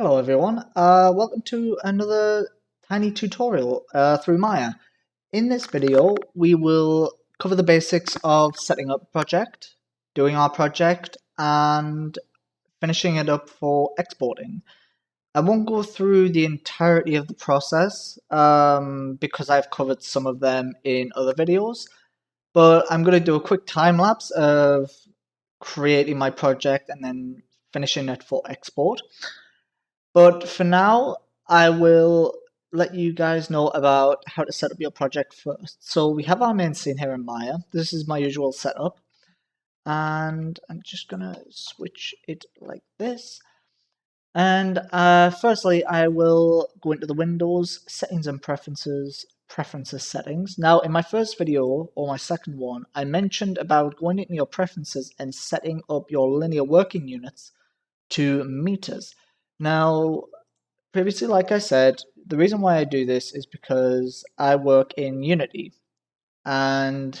Hello everyone, welcome to another tiny tutorial through Maya. In this video we will cover the basics of setting up a project, doing our project, and finishing it up for exporting. I won't go through the entirety of the process because I've covered some of them in other videos, but I'm going to do a quick time lapse of creating my project and then finishing it for export. But for now, I will let you guys know about how to set up your project first. So we have our main scene here in Maya. This is my usual setup. And I'm just going to switch it like this. And firstly, I will go into the Windows Settings and Preferences settings. Now, in my first video, or my second one, I mentioned about going into your preferences and setting up your linear working units to meters. Now, previously, like I said, the reason why I do this is because I work in Unity, and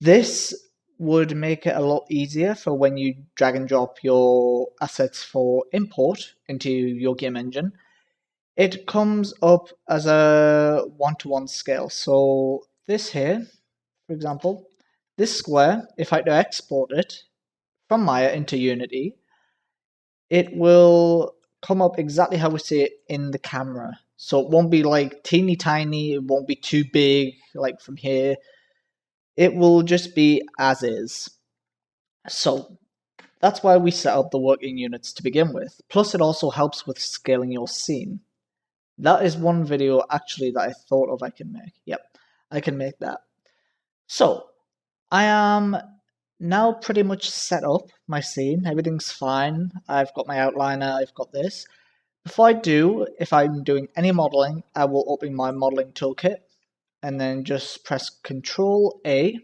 this would make it a lot easier for when you drag and drop your assets for import into your game engine. It comes up as a one-to-one scale. So this here, for example, this square, if I do export it from Maya into Unity, it will come up exactly how we see it in the camera. So it won't be like teeny tiny, it won't be too big like from here. It will just be as is. So that's why we set up the working units to begin with. Plus it also helps with scaling your scene. That is one video actually that I thought of I can make. Yep, I can make that. So I am now pretty much set up my scene. Everything's fine. I've got my outliner, I've got this. Before I do, if I'm doing any modeling, I will open my modeling toolkit and then just press Control A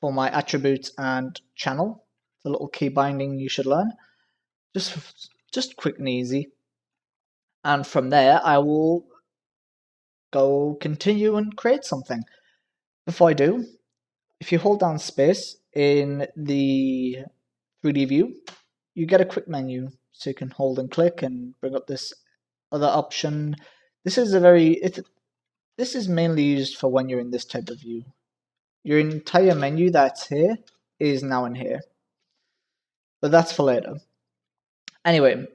for my attributes and channel. The little key binding you should learn. Just quick and easy. And from there, I will go continue and create something. Before I do, if you hold down space in the 3D view, you get a quick menu. So you can hold and click and bring up this other option. This is this is mainly used for when you're in this type of view. Your entire menu that's here is now in here, but that's for later. Anyway,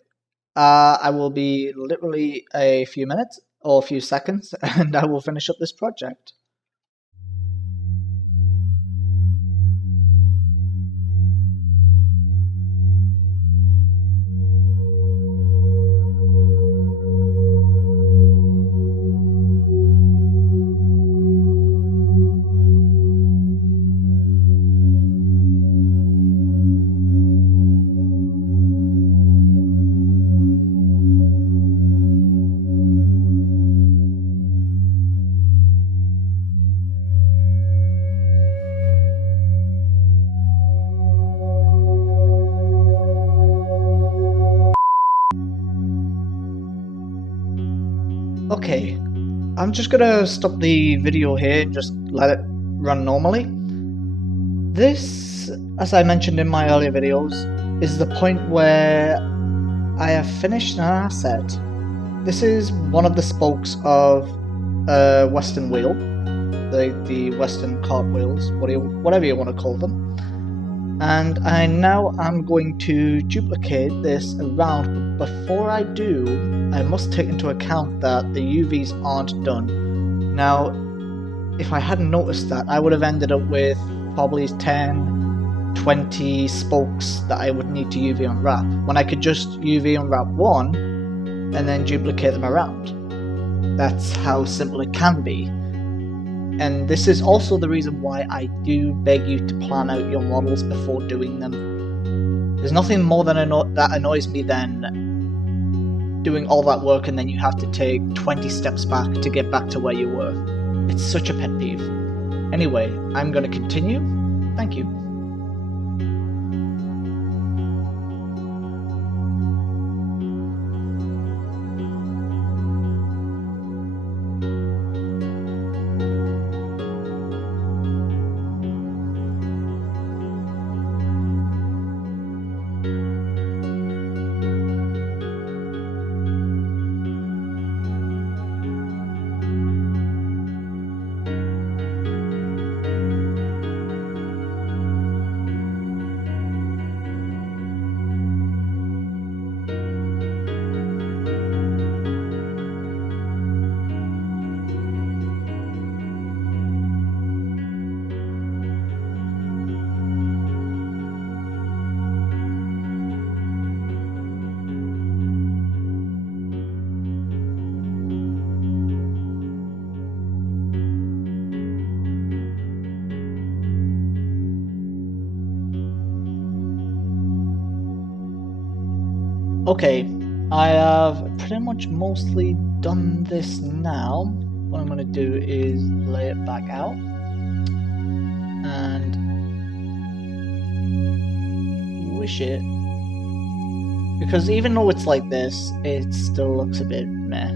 I will be literally a few minutes or a few seconds, and I will finish up this project. Okay, I'm just gonna stop the video here and just let it run normally. This, as I mentioned in my earlier videos, is the point where I have finished an asset. This is one of the spokes of a Western wheel, the Western cartwheels, whatever you want to call them. And I now am going to duplicate this around, but before I do, I must take into account that the UVs aren't done. Now, if I hadn't noticed that, I would have ended up with probably 10, 20 spokes that I would need to UV unwrap, when I could just UV unwrap one and then duplicate them around. That's how simple it can be. And this is also the reason why I do beg you to plan out your models before doing them. There's nothing more that annoys me than doing all that work and then you have to take 20 steps back to get back to where you were. It's such a pet peeve. Anyway, I'm going to continue. Thank you. Okay, I have pretty much mostly done this now. What I'm going to do is lay it back out and wish it, because even though it's like this, it still looks a bit meh.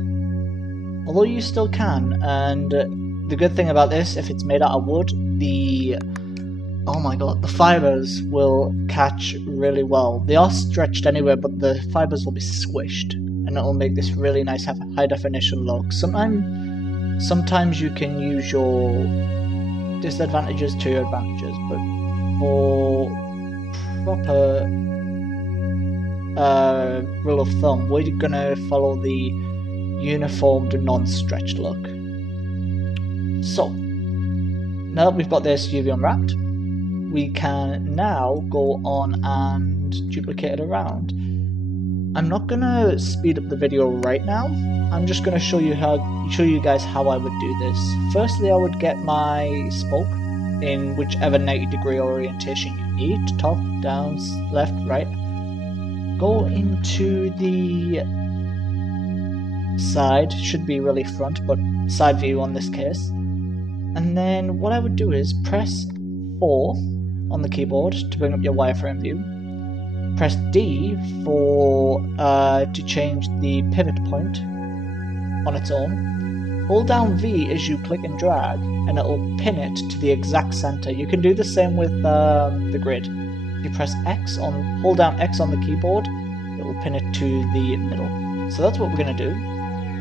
Although you still can, and the good thing about this, if it's made out of wood, oh my god, the fibers will catch really well. They are stretched anyway, but the fibers will be squished, and it'll make this really nice high definition look. Sometimes you can use your disadvantages to your advantages, but for proper rule of thumb, we're gonna follow the uniformed non-stretched look. So now that we've got this UV unwrapped, we can now go on and duplicate it around. I'm not gonna speed up the video right now. I'm just gonna show you guys how I would do this. Firstly, I would get my spoke in whichever 90-degree orientation you need, top, down, left, right. Go into the side, should be really front, but side view on this case. And then what I would do is press 4 on the keyboard to bring up your wireframe view. Press D to change the pivot point on its own. Hold down V as you click and drag, and it will pin it to the exact center. You can do the same with the grid. If you press hold down X on the keyboard, it will pin it to the middle. So that's what we're going to do.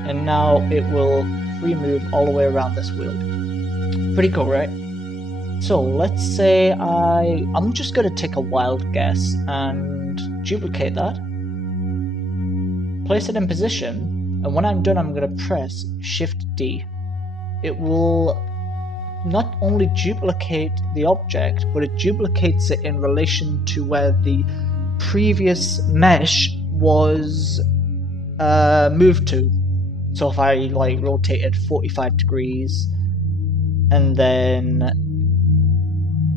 And now it will free move all the way around this wheel. Pretty cool, right? So let's say I'm just going to take a wild guess and duplicate that. Place it in position, and when I'm done, I'm going to press Shift D. It will not only duplicate the object, but it duplicates it in relation to where the previous mesh was moved to. So if I rotate it 45 degrees and then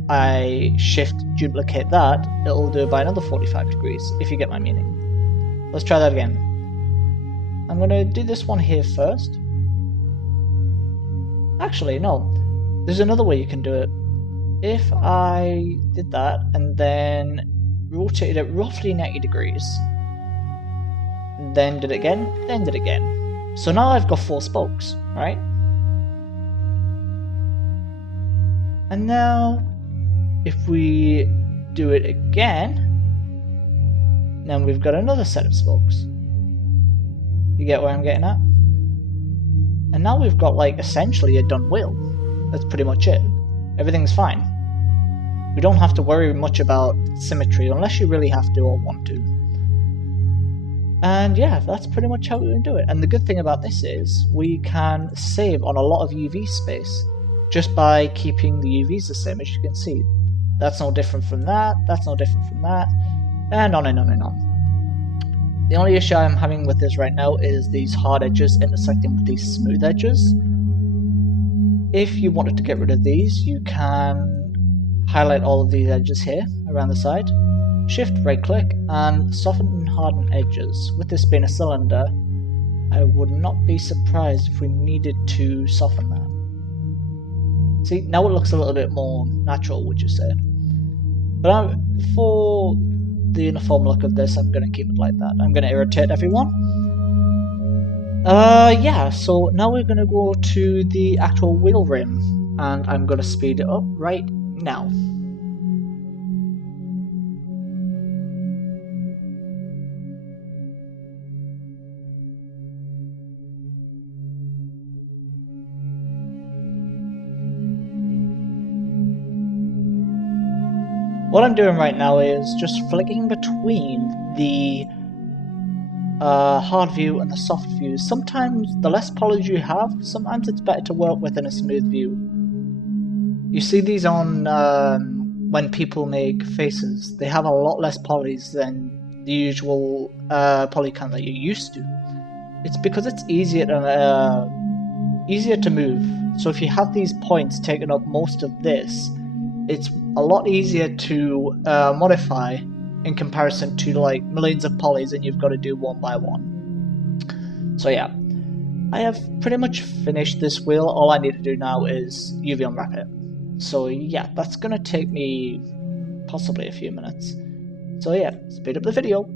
I shift duplicate that, it'll do it by another 45 degrees, if you get my meaning. Let's try that again. I'm going to do this one here first. Actually, no. There's another way you can do it. If I did that and then rotated it roughly 90 degrees, then did it again, then did it again. So now I've got 4 spokes, right? And now, if we do it again, then we've got another set of spokes. You get where I'm getting at? And now we've got essentially a done wheel. That's pretty much it. Everything's fine. We don't have to worry much about symmetry unless you really have to or want to. And yeah, that's pretty much how we can do it. And the good thing about this is we can save on a lot of UV space just by keeping the UVs the same, as you can see. That's no different from that, that's no different from that, and on and on and on. The only issue I'm having with this right now is these hard edges intersecting with these smooth edges. If you wanted to get rid of these, you can highlight all of these edges here around the side, shift right click and soften and harden edges. With this being a cylinder, I would not be surprised if we needed to soften that. See, now it looks a little bit more natural, would you say? But for the uniform look of this, I'm going to keep it like that. I'm going to irritate everyone. Yeah, so now we're going to go to the actual wheel rim, and I'm going to speed it up right now. What I'm doing right now is just flicking between the hard view and the soft view. Sometimes the less polys you have, sometimes it's better to work with in a smooth view. You see these on when people make faces. They have a lot less polys than the usual poly count that you're used to. It's because it's easier to move. So if you have these points taking up most of this, it's a lot easier to modify in comparison to like millions of polys and you've got to do one by one. So yeah, I have pretty much finished this wheel. All I need to do now is UV unwrap it. So yeah, that's gonna take me possibly a few minutes. So yeah, speed up the video.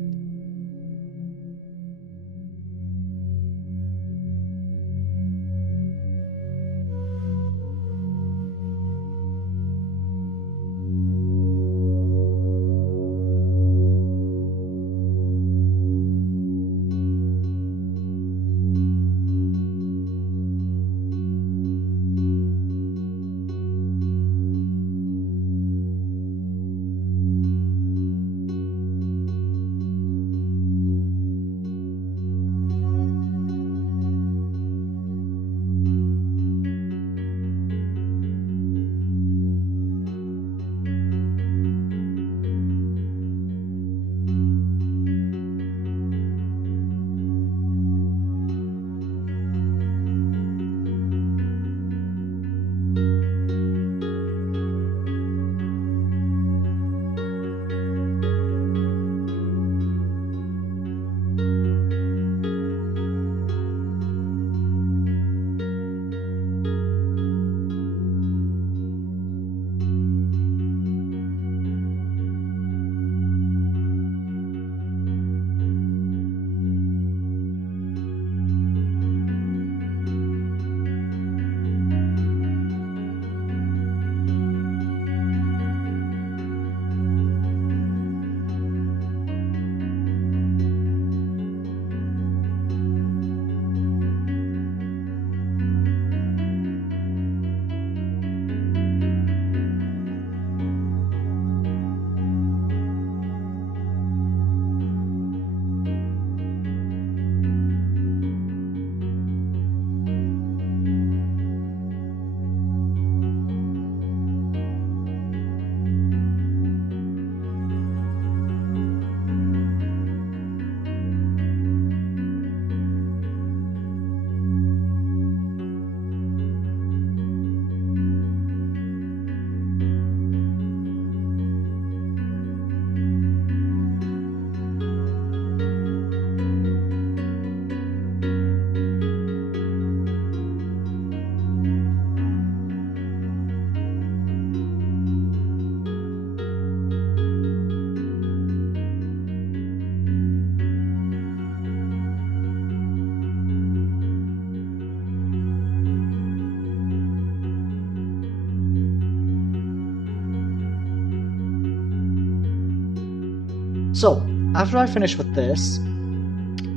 So, after I finish with this,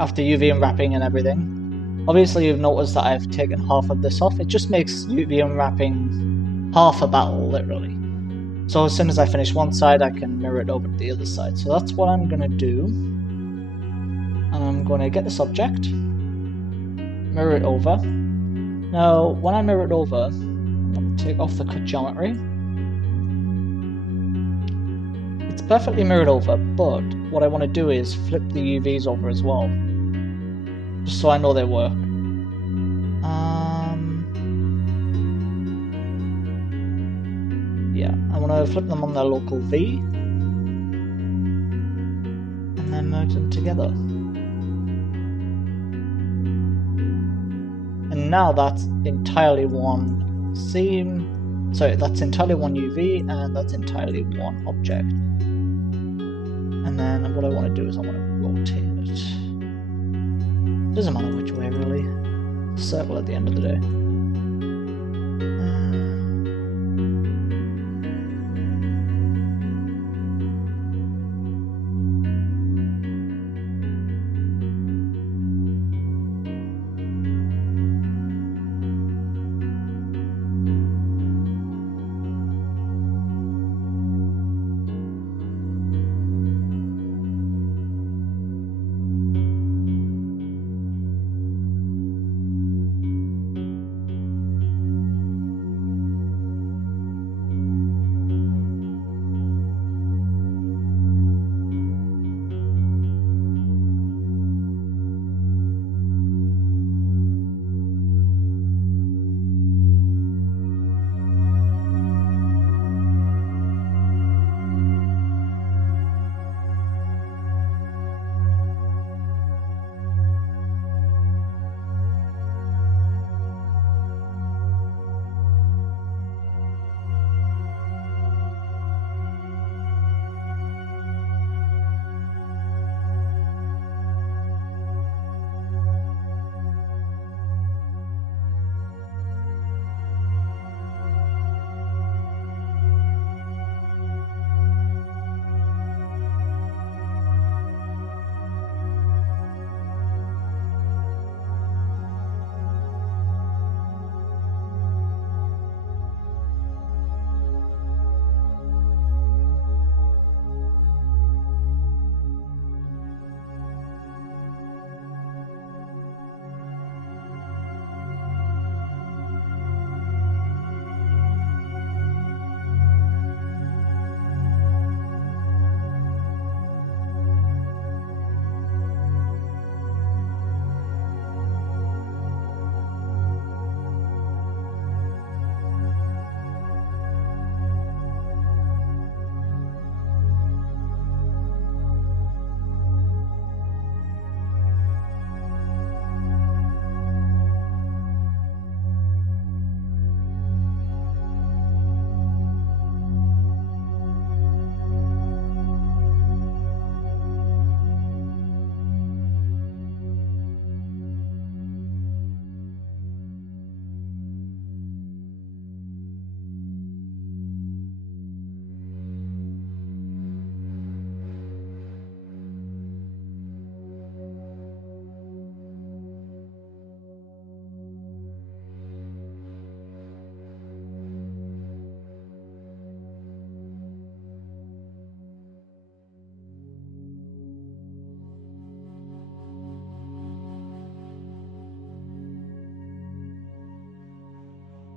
after UV unwrapping and everything, obviously you've noticed that I've taken half of this off. It just makes UV unwrapping half a battle, literally. So as soon as I finish one side, I can mirror it over to the other side. So that's what I'm going to do. And I'm going to get this object, mirror it over. Now, when I mirror it over, I'm going to take off the cut geometry. It's perfectly mirrored over, but what I want to do is flip the UVs over as well, just so I know they work. Yeah, I want to flip them on their local V, and then merge them together. And now that's entirely one seam, sorry, that's entirely one UV, and that's entirely one object. And then what I want to do is I want to rotate it. Doesn't matter which way really. Circle at the end of the day.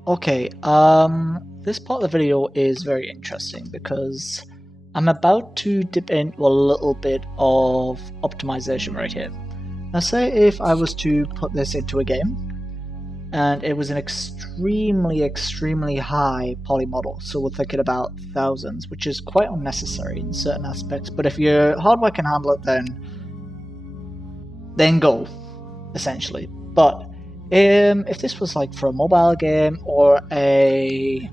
Okay, this part of the video is very interesting because I'm about to dip into a little bit of optimization right here. Now say if I was to put this into a game and it was an extremely high poly model, so we're thinking about thousands, which is quite unnecessary in certain aspects, but if your hardware can handle it, then go, essentially. But if this was like for a mobile game or a,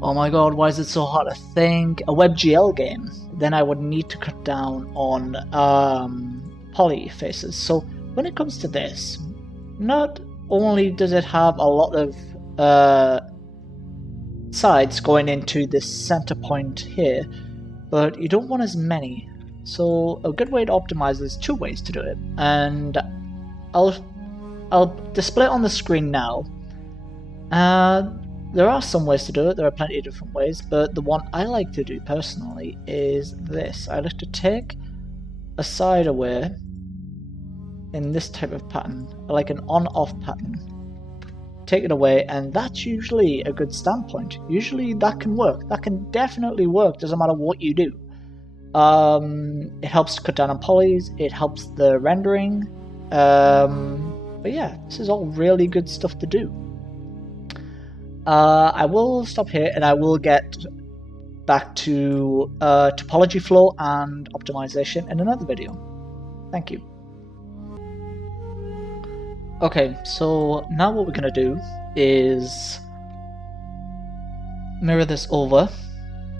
oh my god, why is it so hard to think, a WebGL game, then I would need to cut down on poly faces. So when it comes to this, not only does it have a lot of sides going into this center point here, but you don't want as many. So a good way to optimize is two ways to do it, and I'll display it on the screen now. There are some ways to do it, there are plenty of different ways, but the one I like to do personally is this. I like to take a side away in this type of pattern, like an on-off pattern. Take it away, and that's usually a good standpoint. Usually that can work. That can definitely work, doesn't matter what you do. It helps to cut down on polys, it helps the rendering, but yeah, this is all really good stuff to do. I will stop here and I will get back to topology flow and optimization in another video. Thank you. Okay, so now what we're going to do is mirror this over,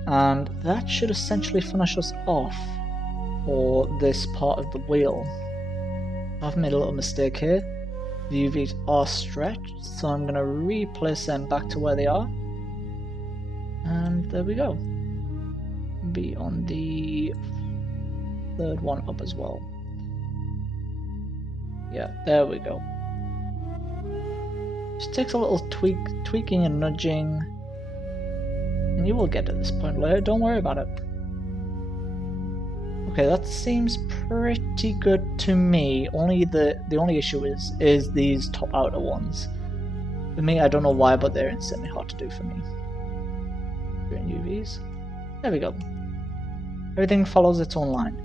and that should essentially finish us off for this part of the wheel. I've made a little mistake here. The UVs are stretched, so I'm going to replace them back to where they are. And there we go. Be on the third one up as well. Yeah, there we go. Just takes a little tweaking and nudging, and you will get to this point later, don't worry about it. Okay, that seems pretty good to me. The only issue is these top outer ones. For me, I don't know why, but they're instantly hard to do for me. Doing UVs. There we go. Everything follows its own line.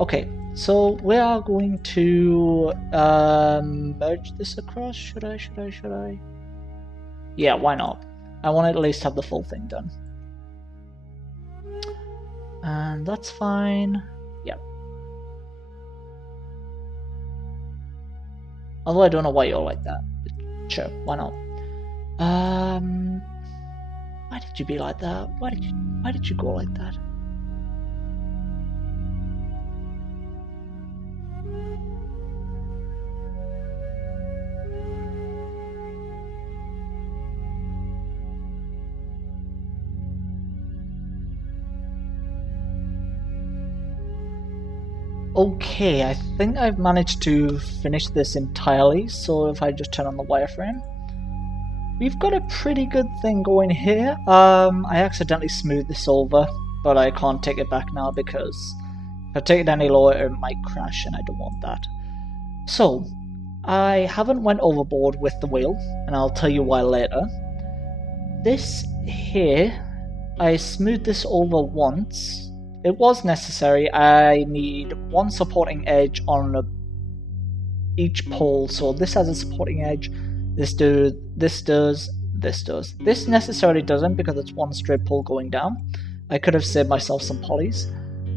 Okay, so we are going to merge this across. Should I? Yeah, why not? I want to at least have the full thing done. And that's fine. Yep. Although I don't know why you're like that. But sure, why not? Why did you be like that? Why did you go like that? Okay, I think I've managed to finish this entirely, so if I just turn on the wireframe, we've got a pretty good thing going here. I accidentally smoothed this over, but I can't take it back now because if I take it any lower it might crash and I don't want that. So, I haven't went overboard with the wheel, and I'll tell you why later. This here, I smoothed this over once. It was necessary. I need one supporting edge on each pole, so this has a supporting edge, this does. This necessarily doesn't because it's one straight pole going down. I could have saved myself some polys.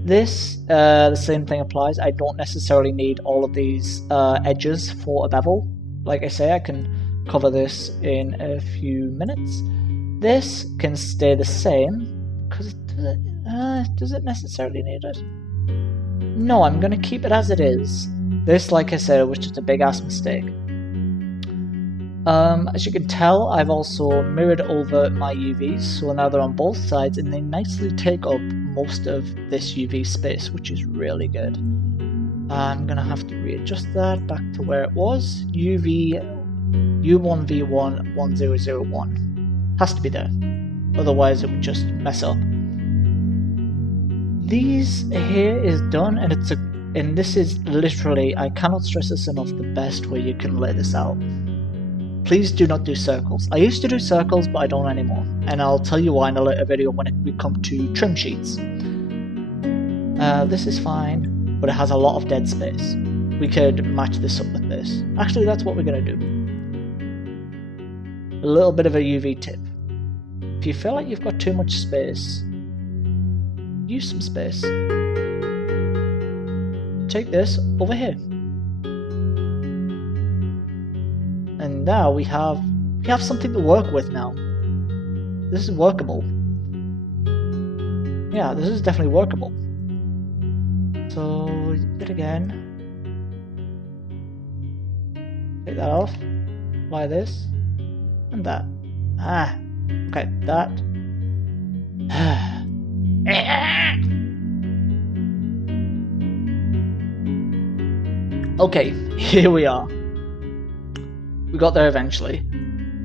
This, the same thing applies. I don't necessarily need all of these edges for a bevel. Like I say, I can cover this in a few minutes. This can stay the same because does it necessarily need it? No, I'm going to keep it as it is. This, like I said, was just a big ass mistake. As you can tell, I've also mirrored over my UVs, so now they're on both sides and they nicely take up most of this UV space, which is really good. I'm going to have to readjust that back to where it was. UV U1V1 1001 has to be there, otherwise it would just mess up. These here is done, and this is literally, I cannot stress this enough, the best way you can lay this out. Please do not do circles. I used to do circles, but I don't anymore. And I'll tell you why in a later video when we come to trim sheets. This is fine, but it has a lot of dead space. We could match this up with this. Actually, that's what we're going to do. A little bit of a UV tip. If you feel like you've got too much space, use some space. Take this over here. And now we have something to work with now. This is workable. Yeah, this is definitely workable. So, do it again. Take that off. Apply this. And that. Ah. Okay, that. Okay, here we are. We got there eventually.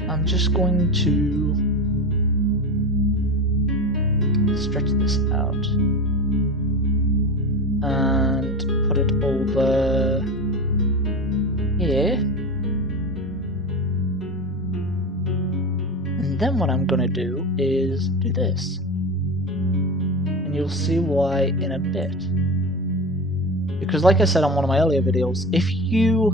I'm just going to stretch this out and put it over here. And then what I'm gonna do is do this. And you'll see why in a bit. Because like I said on one of my earlier videos, if you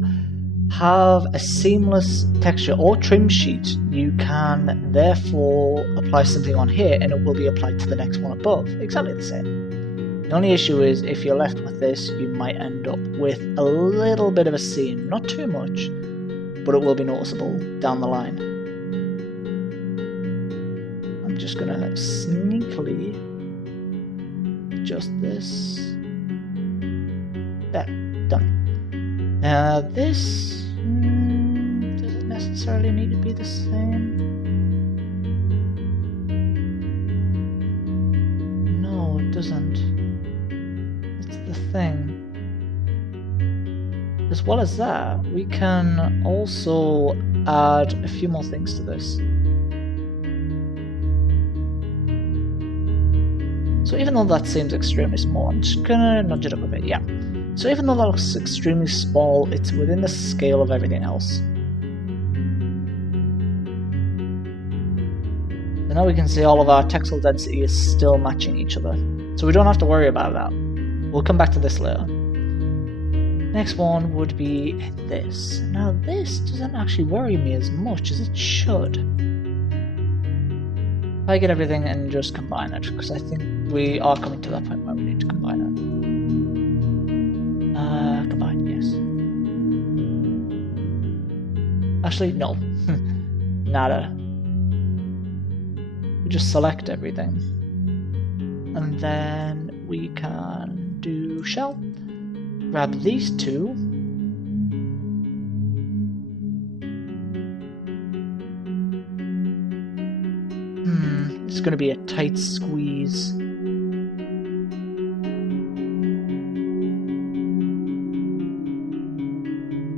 have a seamless texture or trim sheet, you can therefore apply something on here and it will be applied to the next one above. Exactly the same. The only issue is if you're left with this, you might end up with a little bit of a seam. Not too much, but it will be noticeable down the line. I'm just gonna sneakily adjust this. There, done. Now this, does it necessarily need to be the same? No, it doesn't. That's the thing. As well as that, we can also add a few more things to this. So even though that seems extremely small, I'm just gonna nudge it up a bit, yeah. So even though that looks extremely small, it's within the scale of everything else. So now we can see all of our textile density is still matching each other. So we don't have to worry about that. We'll come back to this later. Next one would be this. Now this doesn't actually worry me as much as it should. If I get everything and just combine it, because I think we are coming to that point where we need to combine it. Combine, yes. Actually, no. Nada. We just select everything. And then we can do shell. Grab these two. It's going to be a tight squeeze.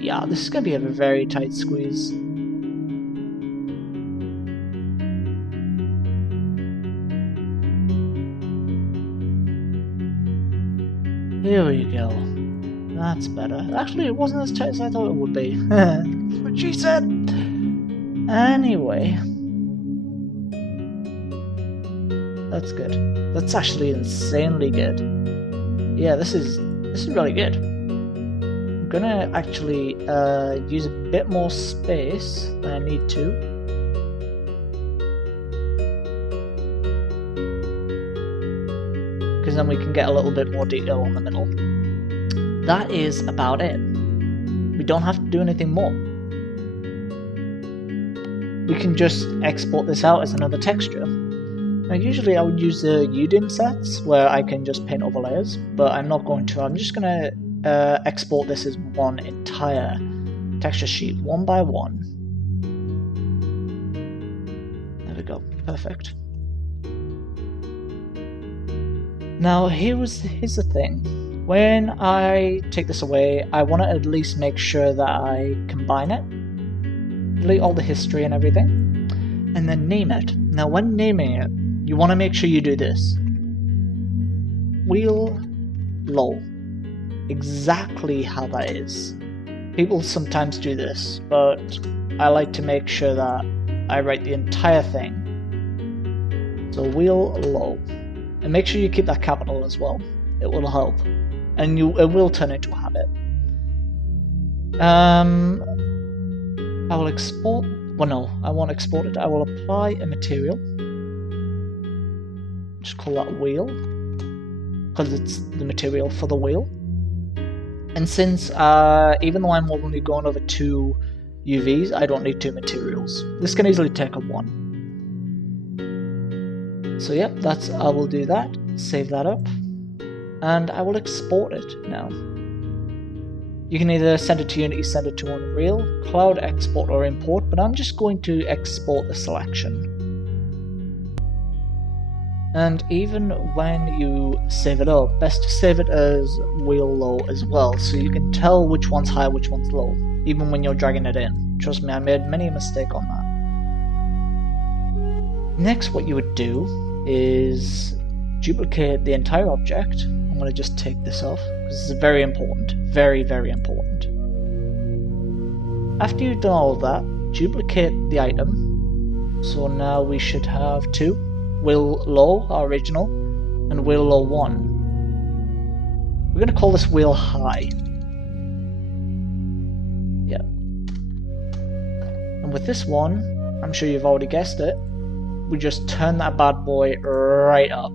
Yeah, this is going to be a very tight squeeze. Here we go. That's better. Actually, it wasn't as tight as I thought it would be. That's what she said. Anyway. That's good. That's actually insanely good. Yeah, this is really good. I'm gonna actually use a bit more space than I need to. Because then we can get a little bit more detail on the middle. That is about it. We don't have to do anything more. We can just export this out as another texture. Now usually I would use the UDIM sets where I can just paint over layers, but I'm not going to. I'm just going to export this as one entire texture sheet, one by one. There we go, perfect. Now here's the thing. When I take this away, I want to at least make sure that I combine it, delete all the history and everything, and then name it. Now when naming it, you want to make sure you do this. Wheel lol. Exactly how that is. People sometimes do this, but I like to make sure that I write the entire thing. So wheel low. And make sure you keep that capital as well. It will help. And it will turn into a habit. I will export. Well, no, I won't export it. I will apply a material. Just call that wheel, because it's the material for the wheel. And since, even though I'm only going over 2 UVs, I don't need 2 materials. This can easily take up 1. So yep, I will do that. Save that up. And I will export it now. You can either send it to Unity, send it to Unreal, Cloud Export or Import, but I'm just going to export the selection. And even when you save it up, best to save it as wheel low as well, so you can tell which one's high, which one's low, even when you're dragging it in. Trust me, I made many a mistake on that. Next, what you would do is duplicate the entire object. I'm going to just take this off, because this is very important. Very, very important. After you've done all of that, duplicate the item. So now we should have 2. Wheel low, our original, and wheel low 1. We're going to call this wheel high. Yeah. And with this one, I'm sure you've already guessed it, we just turn that bad boy right up.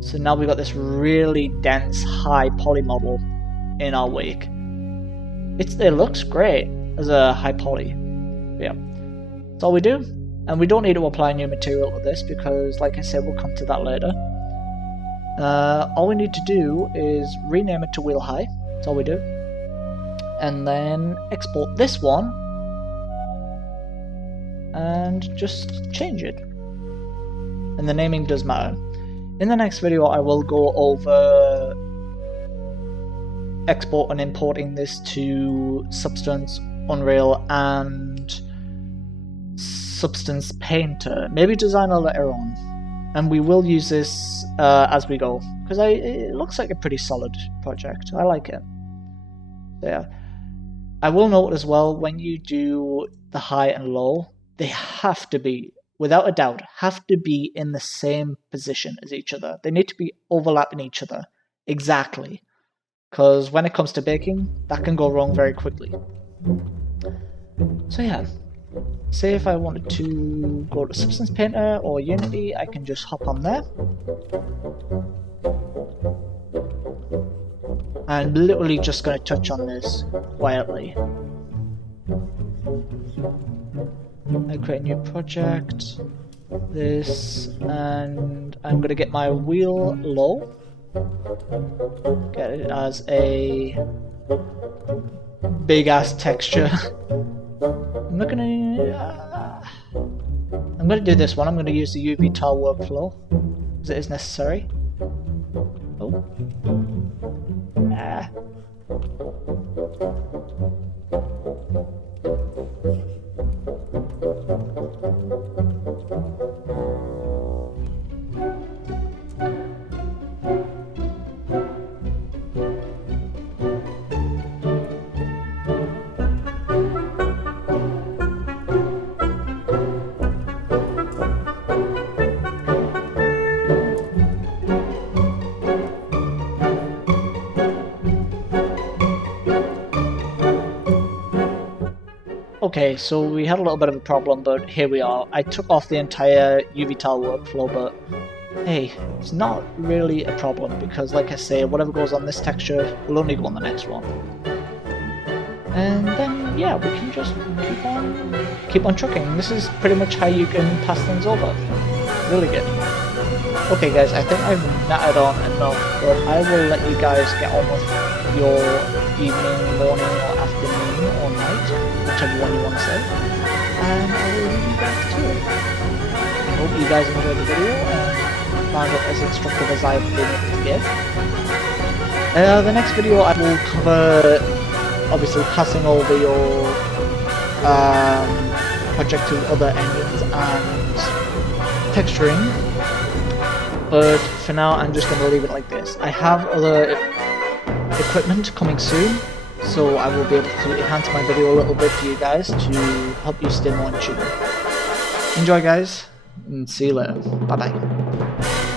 So now we've got this really dense, high poly model in our wake. It looks great as a high poly. Yeah. That's all we do. And we don't need to apply new material to this because, like I said, we'll come to that later. All we need to do is rename it to wheel high. That's all we do. And then export this one and just change it. And the naming does matter. In the next video I will go over export and importing this to Substance, Unreal and Substance Painter. Maybe Designer later on. And we will use this as we go, because it looks like a pretty solid project. I like it. So yeah. I will note as well, when you do the high and low, they have to be, without a doubt, have to be in the same position as each other. They need to be overlapping each other. Exactly. Because when it comes to baking, that can go wrong very quickly. So yeah. Say if I wanted to go to Substance Painter or Unity, I can just hop on there. I'm literally just going to touch on this quietly. I create a new project, this, and I'm going to get my wheel low, get it as a big ass texture. I'm going to do this one. I'm going to use the UV tile workflow as it is necessary. Oh. Ah. Okay, so we had a little bit of a problem, but here we are. I took off the entire UV tile workflow, but hey, it's not really a problem because, like I say, whatever goes on this texture will only go on the next one. And then, yeah, we can just keep on trucking. This is pretty much how you can pass things over. Really good. Okay, guys, I think I've nattered on enough, but I will let you guys get on with your evening, morning, or afternoon, or night, whichever one you want to say, and I will leave you guys to it. I hope you guys enjoyed the video and found it as instructive as I've been able to give. The next video I will cover, obviously, passing over your project to other engines and texturing, but for now I'm just going to leave it like this. I have other equipment coming soon, so I will be able to enhance my video a little bit for you guys to help you stay more in tune. Enjoy, guys, and see you later. Bye bye.